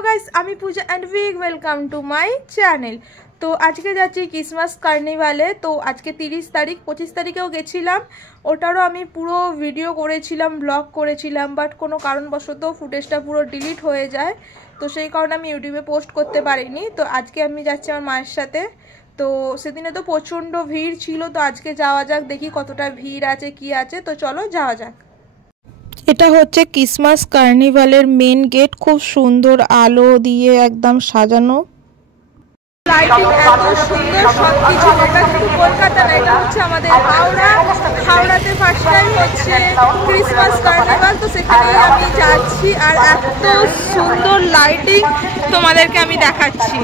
Hello guys আমি Puja and big welcome to my channel. তো আজকে যাচ্ছি ক্রিসমাস কার্নিভালে। তো আজকে 30 তারিখ 25 তারিখেও গেছিলাম, ওটারও আমি পুরো ভিডিও করেছিলাম, ব্লগ করেছিলাম, বাট কোনো কারণবশত ফুটেজটা পুরো ডিলিট হয়ে যায়, তো সেই কারণে আমি ইউটিউবে পোস্ট করতে পারিনি। তো আজকে আমি যাচ্ছি আমার মায়ের সাথে। তো সেদিনে তো প্রচণ্ড ভিড় ছিল, তো আজকে যাওয়া যাক, দেখি কতটা ভিড় আছে কি আছে। তো চলো যাওয়া যাক। এটা হচ্ছে ক্রিসমাস কার্নিভালের মেন গেট, খুব সুন্দর আলো দিয়ে একদম সাজানো, লাইটিং এত সুন্দর সবকিছু। এটা কিন্তু কলকাতা না, এটা হচ্ছে আমাদের হাওড়াতে ফার্স্ট টাইম হচ্ছে ক্রিসমাস কার্নিভাল, তো সেখানে আমি যাচ্ছি আর এত সুন্দর লাইটিং তোমাদেরকে আমি দেখাচ্ছি।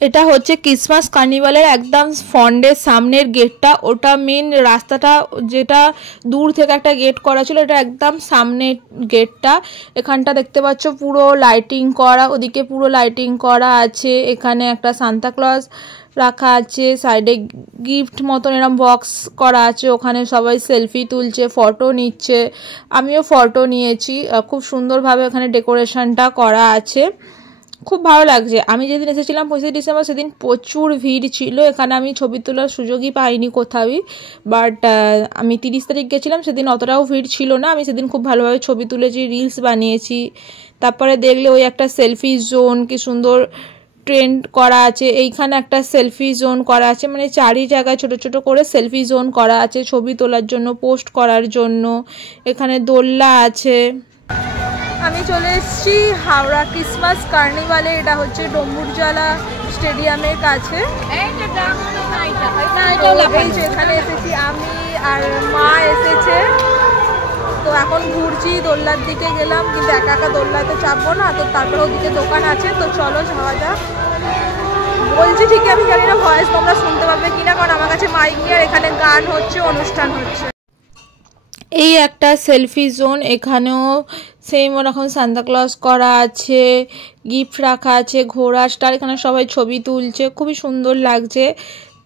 এটা হচ্ছে ক্রিসমাস কার্নিভালের একদম ফ্রন্টের সামনের গেটটা, ওটা মেন রাস্তাটা যেটা দূর থেকে একটা গেট করা ছিল, এটা একদম সামনের গেটটা। এখানটা দেখতে পাচ্ছ পুরো লাইটিং করা, ওদিকে পুরো লাইটিং করা আছে। এখানে একটা সান্তা ক্লজ রাখা আছে, সাইডে গিফট মতন এরকম বক্স করা আছে, ওখানে সবাই সেলফি তুলছে, ফটো নিচ্ছে, আমিও ফটো নিয়েছি। খুব সুন্দরভাবে ওখানে ডেকোরেশনটা করা আছে, খুব ভালো লাগছে। আমি যেদিন এসেছিলাম 25 ডিসেম্বর, সেদিন প্রচুর ভিড় ছিল, এখানে আমি ছবি তোলার সুযোগই পাইনি কোথাওই। বাট আমি 30 তারিখ গেছিলাম, সেদিন অতটাও ভিড় ছিল না, আমি সেদিন খুব ভালোভাবে ছবি তুলেছি, রিলস বানিয়েছি। তারপরে দেখলে ওই একটা সেলফি জোন কি সুন্দর ট্রেন্ড করা আছে, এইখানে একটা সেলফি জোন করা আছে, মানে চারি জায়গায় ছোট ছোট করে সেলফি জোন করা আছে ছবি তোলার জন্য, পোস্ট করার জন্য। এখানে দোলনা আছে। আমি চলে এসেছি হাওড়া ক্রিসমাস কার্নিভালে, এটা হচ্ছে ডম্বুরজলা স্টেডিয়ামের কাছে। এখানে এসেছি আমি আর মা এসেছে, তো এখন ঘুরছি, দোলনার দিকে গেলাম, কিন্তু একা একা দোলনাতে চাপবো না, তো তারপরে ওদিকে দোকান আছে, তো চলো যাওয়া যাক। বলছি ঠিকই, আমি জানি না ভয়েস তোমরা শুনতে পাবে কিনা, কারণ আমার কাছে মাইক নিয়ে আর এখানে গান হচ্ছে, অনুষ্ঠান হচ্ছে। এই একটা সেলফি জোন, এখানেও সেম ওরকম সান্তা ক্লজ করা আছে, গিফট রাখা আছে, ঘোড়া স্টার, এখানে সবাই ছবি তুলছে, খুবই সুন্দর লাগছে।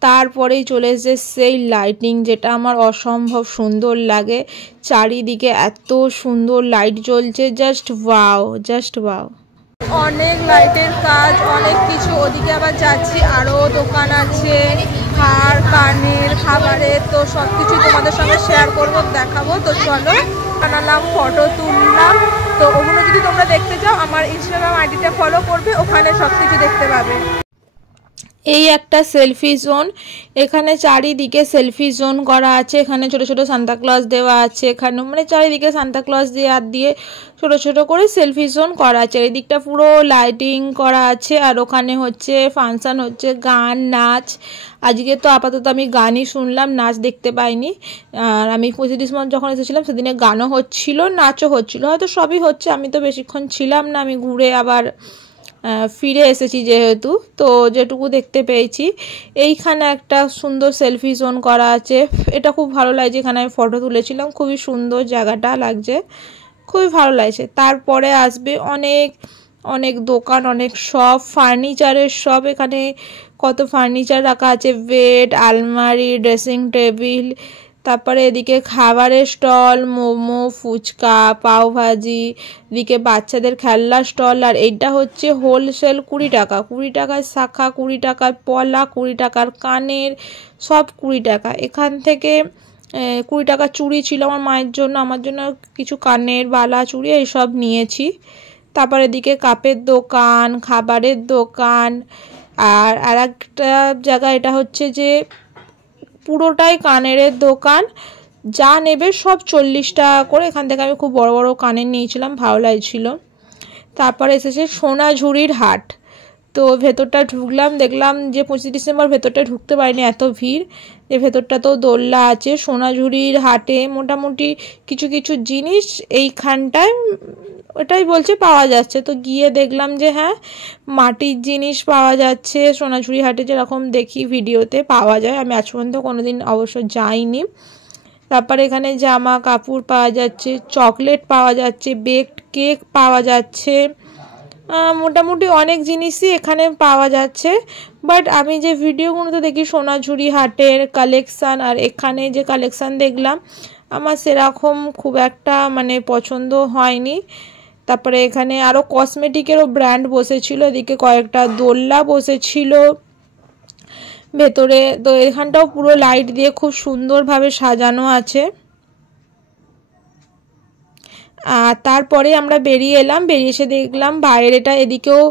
তারপরেই চলে এসেছে সেই লাইটিং, যেটা আমার অসম্ভব সুন্দর লাগে, চারিদিকে এত সুন্দর লাইট জ্বলছে, জাস্ট ওয়াও, জাস্ট ওয়াও। অনেক লাইটের কাজ, অনেক কিছু। ওদিকে আবার যাচ্ছি, আরও দোকান আছে, হার কানের খাবারের, তো সব কিছু তোমাদের সঙ্গে শেয়ার করবো, দেখাবো। তো চলো, বানালাম, ফটো তুললাম, তো ওগুলো যদি তোমরা দেখতে চাও আমার ইনস্টাগ্রাম আইডিটা ফলো করবে, ওখানে সব কিছু দেখতে পাবে। এই একটা সেলফি জোন, এখানে চারিদিকে সেলফি জোন করা আছে, এখানে ছোট ছোট সান্তা ক্লজ দেওয়া আছে, এখানে মানে চারিদিকে সান্তা ক্লজ দিয়ে হাত দিয়ে ছোট ছোট করে সেলফি জোন করা আছে। এই দিকটা পুরো লাইটিং করা আছে, আর ওখানে হচ্ছে ফাংশন হচ্ছে, গান নাচ। আজকে তো আপাতত আমি গানই শুনলাম, নাচ দেখতে পাইনি। আর আমি 25 ডিসেম্বর যখন এসেছিলাম সেদিনে গানও হচ্ছিল, নাচও হচ্ছিল, হয়তো সবই হচ্ছে, আমি তো বেশিক্ষণ ছিলাম না, আমি ঘুরে আবার ফিরে এসেছি যেহেতু, তো যেটুকু দেখতে পেয়েছি। এইখানে একটা সুন্দর সেলফি জোন করা আছে, এটা খুব ভালো লাগছে, এখানে আমি ফটো তুলেছিলাম, খুবই সুন্দর জায়গাটা লাগছে, খুবই ভালো লাগছে। তারপরে আসবে অনেক অনেক দোকান, অনেক শপ, ফার্নিচারের শপ, এখানে কত ফার্নিচার রাখা আছে, বেড, আলমারি, ড্রেসিং টেবিল। তারপরে এদিকে খাবারের স্টল, মোমো, ফুচকা, পাওভাজি, এদিকে বাচ্চাদের খেলনার স্টল। আর এইটা হচ্ছে হোলসেল, 20 টাকা, 20 টাকার শাখা, 20 টাকার পলা, 20 টাকার কানের, সব 20 টাকা। এখান থেকে 20 টাকার চুড়ি ছিল আমার মায়ের জন্য, আমার জন্য কিছু কানের বালা, চুড়ি এইসব নিয়েছি। তারপর এদিকে কাপের দোকান, খাবারের দোকান। আর একটা জায়গা, এটা হচ্ছে যে পুরোটাই কানের দোকান, যা নেবে সব 40 টাকা করে। এখান থেকে আমি খুব বড় বড় কানের নিয়েছিলাম, ভালো লাগছিল। তারপরে এসেছে সোনাঝুরির হাট, তো ভেতরটা ঢুকলাম, দেখলাম যে 25 ডিসেম্বর ভেতরটা ঢুকতে পারিনি, এত ভিড়। যে ভেতরটা তো দোলনা আছে। সোনাঝুরির হাটে মোটামুটি কিছু কিছু জিনিস এইখানটায় ওটাই বলছে পাওয়া যাচ্ছে, তো গিয়ে দেখলাম যে হ্যাঁ, মাটির জিনিস পাওয়া যাচ্ছে সোনাঝুরি হাটে, যেরকম দেখি ভিডিওতে পাওয়া যায়, আমি আজ পর্যন্ত কোনোদিন অবশ্য যাইনি। তারপরে এখানে জামা কাপড় পাওয়া যাচ্ছে, চকলেট পাওয়া যাচ্ছে, বেকড কেক পাওয়া যাচ্ছে, মোটামুটি অনেক জিনিসই এখানে পাওয়া যাচ্ছে। বাট আমি যে ভিডিওগুলোতে দেখি সোনাঝুরি হাটের কালেকশান, আর এখানে যে কালেকশান দেখলাম, আমার সেরকম খুব একটা মানে পছন্দ হয়নি। তারপরে এখানে আরও কসমেটিকেরও ব্র্যান্ড বসেছিল, এদিকে কয়েকটা দোলনা বসেছিল ভেতরে। তো এখানটাও পুরো লাইট দিয়ে খুব সুন্দরভাবে সাজানো আছে। আর তারপরে আমরা বেরিয়ে এলাম, বেরিয়ে এসে দেখলাম বাইরেটা এদিকেও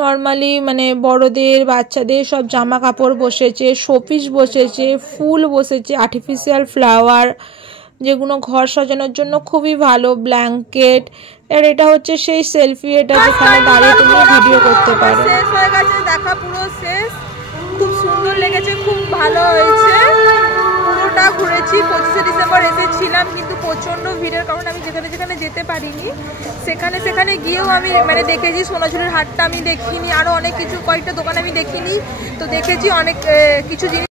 নর্মালি মানে বড়দের বাচ্চাদের সব জামা কাপড় বসেছে, শোপিস বসেছে, ফুল বসেছে, আর্টিফিশিয়াল ফ্লাওয়ার যেগুলো ঘর সাজানোর জন্য খুবই ভালো, ব্ল্যাঙ্কেট। আর এটা হচ্ছে সেই সেলফি, এটা যেখানে দাঁড়িয়ে তুমি ভিডিও করতে পারো। শেষ হয়ে গেছে দেখা, পুরো শেষ। খুব সুন্দর লেগেছে, খুব ভালো হয়েছে, পুরোটা ঘুরেছি। 25শে ডিসেম্বর এসেছিলাম কিন্তু প্রচণ্ড ভিড়ের কারণে আমি যেখানে যেখানে যেতে পারিনি, সেখানে গিয়েও আমি মানে দেখেছি। সোনাঝুরির হাটটা আমি দেখিনি, আরও অনেক কিছু কয়েকটা দোকান আমি দেখিনি, তো দেখেছি অনেক কিছু জিনিস।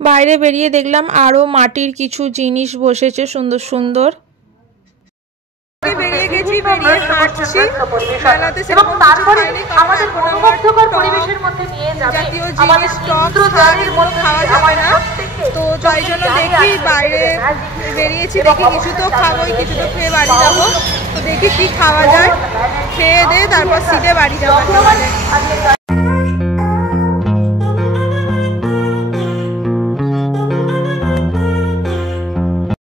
বাইরে বেরিয়ে দেখলাম আরও মাটির কিছু জিনিস বসেছে সুন্দর সুন্দর। বেরিয়ে গেছি, বেরিয়ে হাঁটছি, মেলাতে সেরকম কিছু খাইনি কারণ এখন আমার জাতীয় জিনিস টক শাক এগুলো খাওয়া যাবে না, তো তাই জন্য দেখি বাইরে বেরিয়েছি, দেখি কিছু তো খাবোই, কিছু তো খেয়ে বাড়ি যাবো। তো দেখি কি খাওয়া যায়, খেয়ে দিয়ে তারপর সিধে বাড়ি যাবো।